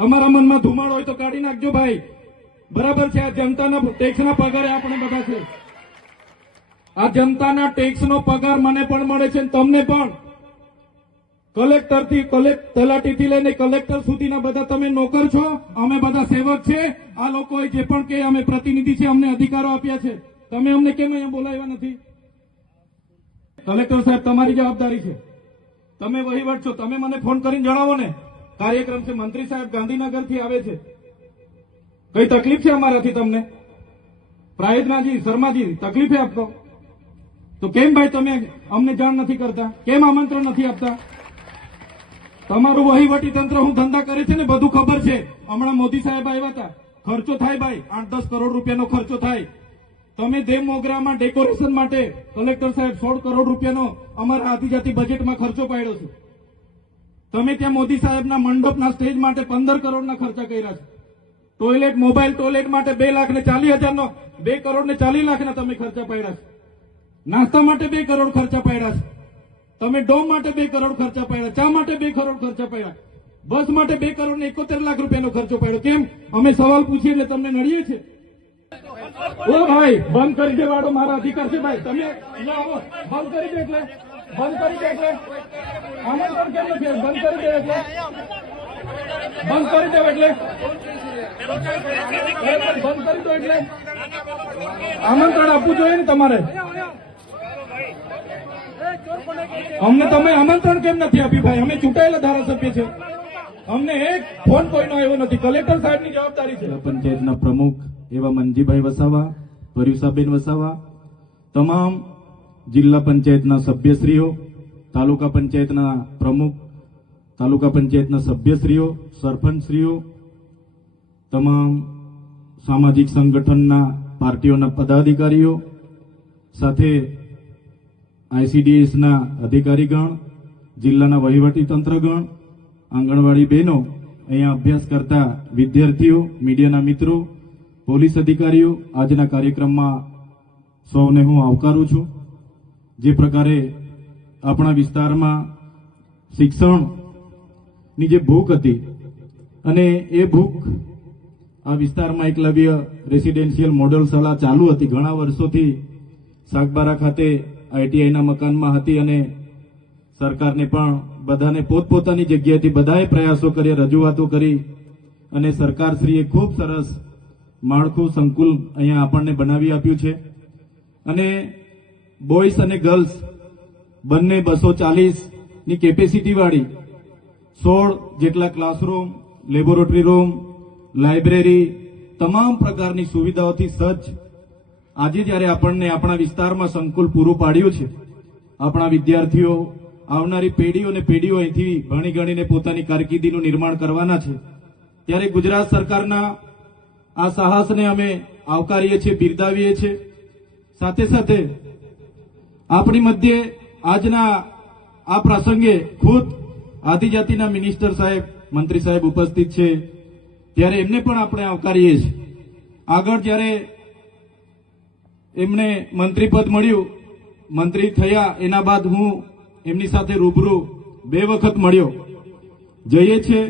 તમારા મનમાં ધુમાડો હોય તો કાઢી નાખજો ભાઈ. બરાબર છે, આ જનતાના ટેક્સના પગારે આપણે બધા છે. આ જનતાના ટેક્સનો પગાર મને પણ મળે છે, તમને પણ. કલેક્ટરથી તલાટીથી લઈને કલેક્ટર સુધીના બધા તમે નોકર છો, અમે બધા સેવક છે. આ લોકોએ જે પણ કે અમે પ્રતિનિધિ છે, અમને અધિકારો આપ્યા છે. તમે અમને કેમ અહીંયા બોલાવ્યા નથી? કલેક્ટર સાહેબ, તમારી જવાબદારી છે. તમે વહીવટ છો, તમે મને ફોન કરીને જણાવો ને. કાર્યક્રમ છે, મંત્રી સાહેબ ગાંધીનગરથી આવે છે, કઈ તકલીફ છે અમારાથી તમને? પ્રાયતનાજી, શર્માજી, તકલીફ આપતો તો કેમ ભાઈ તમે અમને જાણ નથી કરતા? કેમ આમંત્રણ નથી આપતા? તમારું વહીવટી તંત્ર હું ધંધા કરે છે ને બધું ખબર છે. હમણાં મોદી સાહેબ આવ્યા હતા, ખર્ચો થાય ભાઈ, 8-10 કરોડ રૂપિયાનો ખર્ચો થાય. તમે દેવ મોગરામાં ડેકોરેશન માટે કલેક્ટર સાહેબ 16 કરોડ રૂપિયાનો અમારા આદિજાતિ બજેટમાં ખર્ચો પાડ્યો છે. તમે ત્યાં મોદી સાહેબના મંડપના સ્ટેજ માટે 15 કરોડના ખર્ચા કર્યા છે. ટોયલેટ, મોબાઈલ ટોયલેટ માટે 2,40,000નો 2 કરોડ ને 40 લાખના તમે ખર્ચા પાડ્યા છે. નાસ્તા માટે 2 કરોડ ખર્ચા પાડ્યા છે. તમે ડોમ માટે 2 કરોડ ખર્ચા પાડ્યા, ચા માટે 2 કરોડ ખર્ચા પાડ્યા, બસ માટે 2 કરોડ ને 71 લાખ રૂપિયાનો ખર્ચો પાડ્યો. કેમ? અમે સવાલ પૂછીએ એટલે તમને નડીએ છે? ઓ ભાઈ, બંધ કરી દેવાડો, મારા અધિકાર છે ભાઈ. તમે આવો, બંધ કરી દે એટલે આમંત્રણ કેમ નથી? બંધ કરી દે એટલે બંધ કરી દો એટલે આમંત્રણ આપવું જોઈએ ને તમારે. અમને તમે આમંત્રણ કેમ નથી આપ્યું ભાઈ? અમે ચૂંટાયેલા ધારાસભ્ય છે, અમને એક ફોન કોઈનો આવ્યો નથી. કલેક્ટર સાહેબની જવાબદારી છે. પંચાયતના પ્રમુખ એવા મનજીભાઈ વસાવા, પર્યુષાબેન વસાવા, તમામ જિલ્લા પંચાયતના સભ્યશ્રીઓ, તાલુકા પંચાયતના પ્રમુખ, તાલુકા પંચાયતના સભ્યશ્રીઓ, સરપંચશ્રીઓ, તમામ સામાજિક સંગઠનના પાર્ટીઓના પદાધિકારીઓ, સાથે ICDSના અધિકારીગણ, જિલ્લાના વહીવટી તંત્રગણ, આંગણવાડી બહેનો, અહીંયા અભ્યાસ કરતા વિદ્યાર્થીઓ, મીડિયાના મિત્રો, પોલીસ અધિકારીઓ, આજના કાર્યક્રમમાં સૌને હું આવકારું છું. જે પ્રકારે આપણા વિસ્તારમાં શિક્ષણની જે ભૂખ હતી અને એ ભૂખ આ વિસ્તારમાં એકલવ્ય રેસિડેન્શિયલ મોડેલ શાળા ચાલુ હતી ઘણા વર્ષોથી, સાગબારા ખાતે ITIના મકાનમાં હતી અને સરકારને પણ બધાને પોતપોતાની જગ્યાએથી બધાએ પ્રયાસો કર્યા, રજૂઆતો કરી અને સરકારશ્રીએ ખૂબ સરસ માળખું સંકુલ અહીંયા આપણને બનાવી આપ્યું છે. અને બોયઝ અને ગર્લ્સ બંને 240ની કેપેસિટી વાળી 16 જેટલા ક્લાસરૂમ, લેબોરેટરી રૂમ, લાઇબ્રેરી, તમામ પ્રકારની સુવિધાઓથી સજ્જ આજે જ્યારે આપણને આપણા વિસ્તારમાં સંકુલ પૂરું પાડ્યું છે, આપણા વિદ્યાર્થીઓ, આવનારી પેઢીઓ અહીંથી ભણી ગણીને પોતાની કારકિર્દીનું નિર્માણ કરવાના છે, ત્યારે ગુજરાત સરકારના આ સાહસને અમે આવકારીએ છીએ, બિરદાવીએ છીએ. સાથે સાથે આપણી મધ્યે આજના આ પ્રસંગે ખુદ આદિજાતિના મિનિસ્ટર સાહેબ, મંત્રી સાહેબ ઉપસ્થિત છે, ત્યારે એમને પણ આપણે આવકારીએ છીએ. આગળ જ્યારે એમને મંત્રીપદ મળ્યું, મંત્રી થયા એના બાદ હું એમની સાથે રૂબરૂ 2 વખત મળ્યો. જઈએ છે,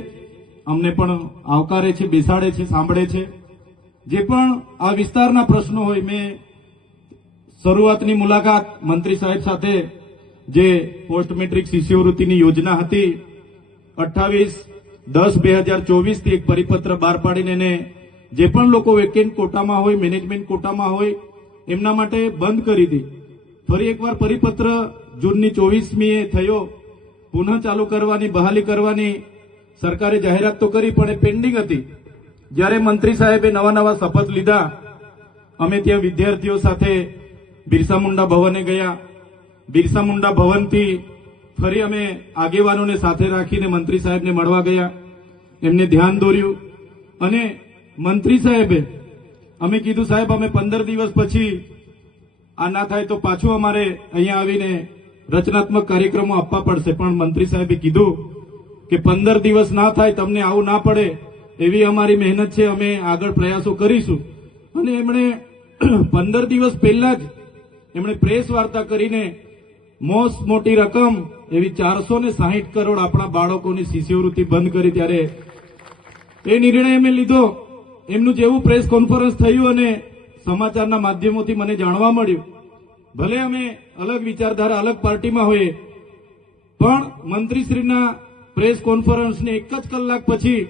અમને પણ આવકારે છે, બેસાડે છે, સાંભળે છે. જે પણ આ વિસ્તારના પ્રશ્નો હોય, મેં શરૂઆતની મુલાકાત મંત્રી સાહેબ સાથે જે પોસ્ટ મેટ્રિક શિષ્યવૃત્તિની યોજના હતી 28/10/2024થી એક પરિપત્ર બહાર પાડીને એને જે પણ લોકો વેકેન્ટ કોટામાં હોય, મેનેજમેન્ટ કોટામાં હોય, એમના માટે બંધ કરી દી. ફરી એકવાર પરિપત્ર જૂનની 24મીએ થયો, પુનઃ ચાલુ કરવાની, બહાલી કરવાની સરકારે જાહેરાત તો કરી પણ એ પેન્ડિંગ હતી. જ્યારે મંત્રી સાહેબે નવા શપથ લીધા, અમે ત્યાં વિદ્યાર્થીઓ સાથે બિરસા મુંડા ભવને ગયા. બિરસા મુંડા ભવનથી ફરી અમે આગેવાનોને સાથે રાખીને મંત્રી સાહેબને મળવા ગયા, એમને ધ્યાન દોર્યું. અને મંત્રી સાહેબે અમે કીધું, સાહેબ અમે 15 દિવસ પછી આ ના થાય તો પાછું અમારે અહીંયા આવીને રચનાત્મક કાર્યક્રમો આપવા પડશે. પણ મંત્રી સાહેબે કીધું કે 15 દિવસ ના થાય, તમને આવું ના પડે એવી અમારી મહેનત છે, અમે આગળ પ્રયાસો કરીશું. અને એમણે 15 દિવસ પહેલા જ એમણે પ્રેસ વાર્તા કરીને મોસ્ટ મોટી રકમ એવી 460 કરોડ આપણા બાળકોની શિષ્યવૃત્તિ બંધ કરી. ત્યારે એ નિર્ણય અમે લીધો. એમનું જેવું પ્રેસ કોન્ફરન્સ થયું અને સમાચારના માધ્યમોથી મને જાણવા મળ્યું, ભલે અમે અલગ વિચારધારા અલગ પાર્ટીમાં હોઈએ, પણ મંત્રીશ્રીના પ્રેસ કોન્ફરન્સને 1 જ કલાક પછી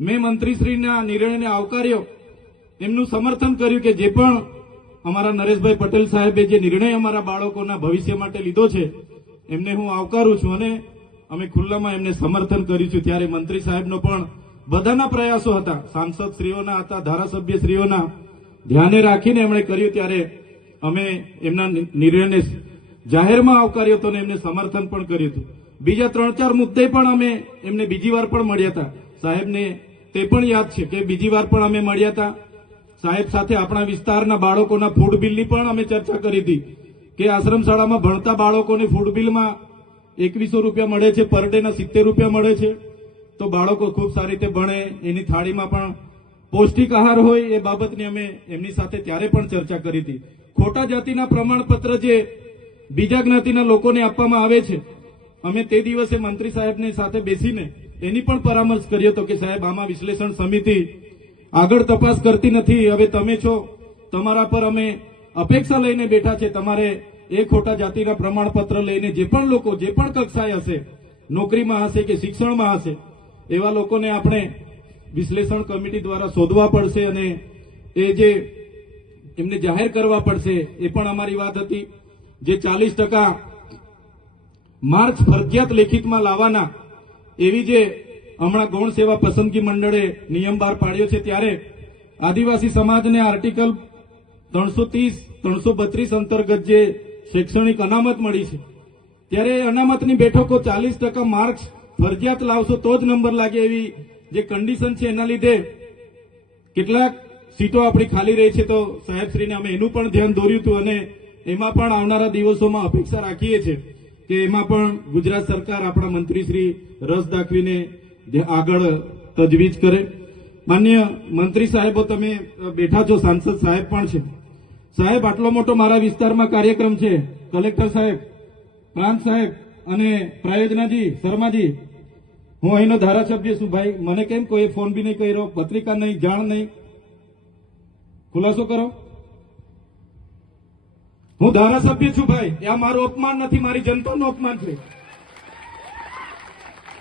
મેં મંત્રીશ્રીના નિર્ણયને આવકાર્યો, એમનું સમર્થન કર્યું કે જે પણ અમારા નરેશભાઈ પટેલ સાહેબે જે નિર્ણય અમારા બાળકોના ભવિષ્ય માટે લીધો છે એમને હું આવકારું છું અને અમે ખુલ્લામાં એમને સમર્થન કર્યું છે. ત્યારે મંત્રી સાહેબનો પણ બધાના પ્રયાસો હતા, સાંસદશ્રીઓના હતા, ધારાસભ્યશ્રીઓના ધ્યાને રાખીને એમણે કર્યું. ત્યારે અમે એમના નિર્ણયને જાહેરમાં આવકાર્યો હતો અને એમને સમર્થન પણ કર્યું હતું. બીજા 3-4 મુદ્દે પણ અમે એમને બીજી વાર પણ મળ્યા હતા. સાહેબને તે પણ યાદ છે કે બીજી વાર પણ અમે મળ્યા હતા. સાહેબ સાથે આપણા વિસ્તારના બાળકોના ફૂડ બિલની પણ અમે ચર્ચા કરી હતી કે આશ્રમ શાળામાં ભણતા બાળકોને ફૂડ બિલમાં 2100 રૂપિયા મળે છે, પર ડેના 70 રૂપિયા મળે છે, તો બાળકો ખૂબ સારી રીતે ભણે, એની થાળીમાં પણ પૌષ્ટિક આહાર હોય, એ બાબતની અમે એમની સાથે ત્યારે પણ ચર્ચા કરી હતી. ખોટા જાતિના પ્રમાણપત્ર જે બીજા જ્ઞાતિના લોકોને આપવામાં આવે છે, અમે તે દિવસે મંત્રી સાહેબની સાથે બેસીને એની પણ પરામર્શ કર્યો હતો કે સાહેબ આમાં વિશ્લેષણ સમિતિ આગળ તપાસ કરતી નથી, હવે તમે છો, તમારા પર અમે અપેક્ષા લઈને બેઠા છે, તમારે એ ખોટા જાતિના પ્રમાણપત્ર લઈને જે પણ લોકો જે પણ કક્ષાએ હશે, નોકરીમાં હશે કે શિક્ષણમાં હશે, એવા લોકોને આપણે વિશ્લેષણ કમિટી દ્વારા શોધવા પડશે અને એ જે એમને જાહેર કરવા પડશે, એ પણ અમારી વાત હતી. જે 40% માર્ક્સ ફરજિયાત લેખિતમાં લાવવાના, એવી જે હમણાં ગૌણ સેવા પસંદગી મંડળે નિયમ બહાર પાડ્યો છે, ત્યારે આદિવાસી સમાજને આર્ટિકલ 330-332 અંતર્ગત જે શૈક્ષણિક અનામત મળી છે, ત્યારે અનામતની બેઠકો 40% માર્ક્સ ફરજિયાત લાવશો તો જ નંબર લાગે, એવી જે કન્ડિશન છે એના લીધે કેટલાક સીટો આપણી ખાલી રહી છે. તો સાહેબશ્રીને અમે એનું પણ ધ્યાન દોર્યું હતું અને એમાં પણ આવનારા દિવસોમાં અપેક્ષા રાખીએ છીએ કે એમાં પણ ગુજરાત સરકાર આપણા મંત્રીશ્રી રસ દાખવીને આગળ તજવીજ કરે. માન્ય મંત્રી સાહેબો, તમે બેઠા છો, સાંસદ સાહેબ પણ છે. સાહેબ, આટલો મોટો મારા વિસ્તારમાં કાર્યક્રમ છે, કલેક્ટર સાહેબ, પ્રાંત સાહેબ અને પ્રાયોજનાજી, શર્માજી, હું અહીંનો ધારાસભ્ય છું ભાઈ, મને કેમ કોઈ ફોન બી નહીં કર્યો, પત્રિકા નહીં, જાણ નહીં, ખુલાસો કરો. હું ધારાસભ્ય છું ભાઈ, આ મારું અપમાન નથી, મારી જનતાનું અપમાન છે.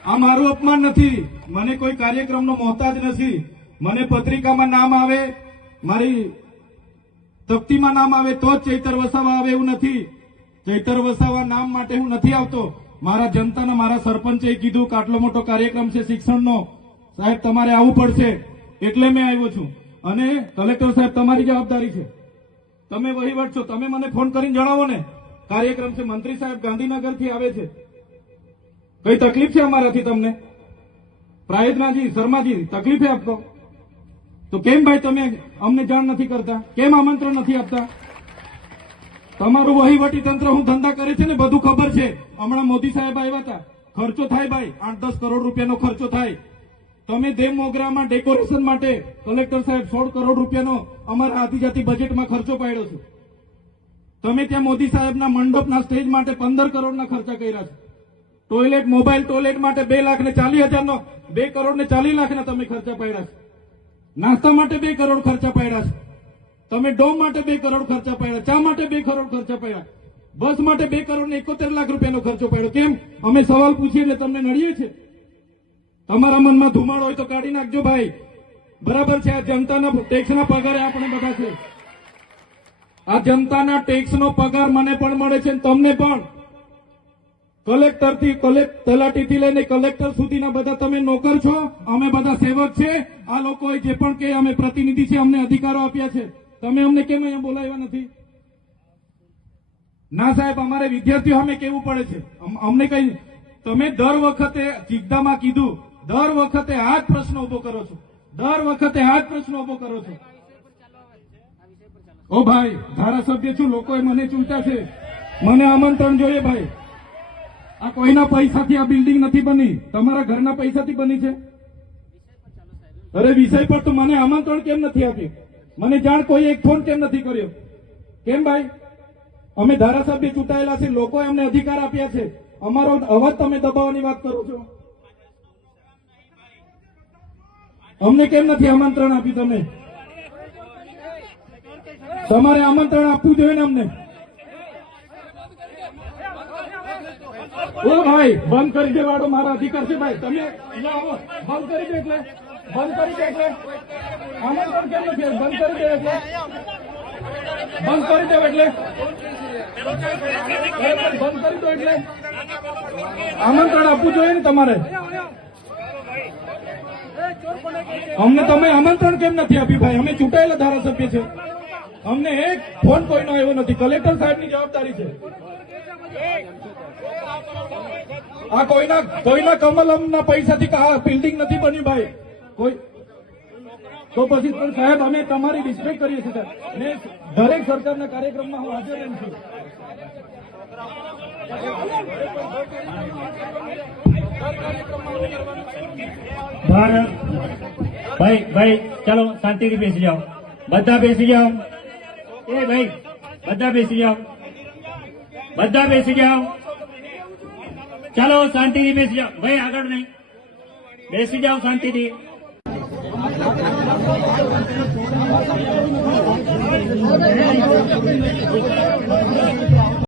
આ મારું અપમાન નથી, મને કોઈ કાર્યક્રમનો મોહતાજ નથી. મને પત્રિકામાં નામ આવે, મારી તકતીમાં નામ આવે તો જ ચૈતર વસાવા આવે એવું નથી. ચૈતર વસાવા નામ માટે હું નથી આવતો. મારા જનતાના, મારા સરપંચે કીધું કે આટલો મોટો કાર્યક્રમ છે શિક્ષણનો, સાહેબ તમારે આવવું પડશે, એટલે મેં આવ્યો છું. અને કલેક્ટર સાહેબ, તમારી જવાબદારી છે, તમે વહીવટ છો, તમે મને ફોન કરીને જણાવો ને, કાર્યક્રમ છે, મંત્રી સાહેબ ગાંધીનગરથી આવે છે, કઈ તકલીફ છે અમારાથી તમને? પ્રાયોજનાજી, શર્માજી, તકલીફ આપતો તો કેમ ભાઈ તમે અમને જાણ નથી કરતા? કેમ આમંત્રણ નથી આપતા? તમારું વહીવટી તંત્ર હું ધંધા કરે છે ને બધું ખબર છે. હમણાં મોદી સાહેબ આવ્યા હતા, ખર્ચો થાય ભાઈ, 8-10 કરોડ રૂપિયાનો ખર્ચો થાય. તમે દેવ મોગરામાં ડેકોરેશન માટે કલેક્ટર સાહેબ 16 કરોડ રૂપિયાનો અમારા આદિજાતિ બજેટમાં ખર્ચો પાડ્યો છે. તમે ત્યાં મોદી સાહેબના મંડપના સ્ટેજ માટે 15 કરોડના ખર્ચા કર્યા છે. ટોયલેટ, મોબાઈલ ટોયલેટ માટે 2,40,000નો 2 કરોડ ને 40 લાખના તમે ખર્ચા પાડ્યા છે. નાસ્તા માટે 2 કરોડ ખર્ચા પાડ્યા છે. તમે ડોમ માટે 2 કરોડ ખર્ચા પાડ્યા, ચા માટે 2 કરોડ ખર્ચા પાડ્યા, બસ માટે 2 કરોડ ને 71 લાખ રૂપિયાનો ખર્ચો પાડ્યો. કેમ? અમે સવાલ પૂછીએ એટલે તમને નડીએ છે? તમારા મનમાં ધુમાડો હોય તો કાઢી નાખજો ભાઈ, બરાબર છે? આ જનતાના ટેક્સના પગારે આપણે બધા છે. આ જનતાના ટેક્સનો પગાર મને પણ મળે છે, તમને પણ. કલેક્ટરથી તલાટીથી લઈને કલેક્ટર સુધીના બધા તમે નોકર છો, અમે બધા સેવક છે. આ લોકોએ જે પણ કે અમે પ્રતિનિધિ છે, અમને અધિકારો આપ્યા છે, તમે અમને કેમ અહીંયા બોલાવ્યા નથી? ના સાહેબ, અમારે વિદ્યાર્થીઓ સામે કેવું પડે છે, અમને કઈ. તમે દર વખતે ચિકદામાં કીધું, દર વખતે આ જ પ્રશ્ન ઉભો કરો છો, દર વખતે આ જ પ્રશ્ન ઉભો કરો છો. ઓ ભાઈ, ધારાસભ્ય છું, લોકોએ મને ચૂંટ્યા છે, મને આમંત્રણ જોઈએ ભાઈ. આ કોઈના પૈસાથી આ બિલ્ડિંગ નથી બની, તમારા ઘરના પૈસાથી બની છે. અરે વિષય પર તો મને આમંત્રણ કેમ નથી આપ્યું? મને જાણ કોઈ એક ફોન કેમ નથી કર્યો? કેમ ભાઈ? અમે ધારાસભ્ય ચૂંટાયેલા છે, લોકોએ અમને અધિકાર આપ્યા છે, અમારો અવાજ તમે દબાવવાની વાત કરો છો. અમને કેમ નથી આમંત્રણ આપ્યું તમે? તમારે આમંત્રણ આપવું જોઈએ ને અમને. ઓ ભાઈ, બંધ કરી દેવાડો, મારા અધિકાર છે ભાઈ. તમે આવો, બંધ કરી દે એટલે બંધ કરી દે એટલે આમંત્રણ કેમ નથી? બંધ કરી દે એટલે બંધ કરી દો એટલે બંધ કરી દો એટલે આમંત્રણ આપવું જોઈએ ને તમારે. અમને તમે આમંત્રણ કેમ નથી આપ્યું ભાઈ? અમે ચૂંટાયેલા ધારાસભ્ય છે. અમને એક ફોન કોઈનો આવ્યો નથી. કલેક્ટર સાહેબની જવાબદારી છે. આ કોઈના કમલમના પૈસાથી આ બિલ્ડિંગ નથી બની ભાઈ. કોઈ તો પછી પણ સાહેબ અમે તમારી રિસ્પેક્ટ કરીએ છીએ ને. દરેક સરકારના કાર્યક્રમમાં હું હાજર રહું છું. ભારત ભાઈ ચાલો શાંતિથી બેસી જાઓ, બધા બેસી જાઓ. એ ભાઈ બધા બેસી જાઓ, બધા બેસી જાઓ. ચાલો શાંતિથી બેસી જાઓ ભાઈ, આગળ નહીં, બેસી જાઓ શાંતિથી.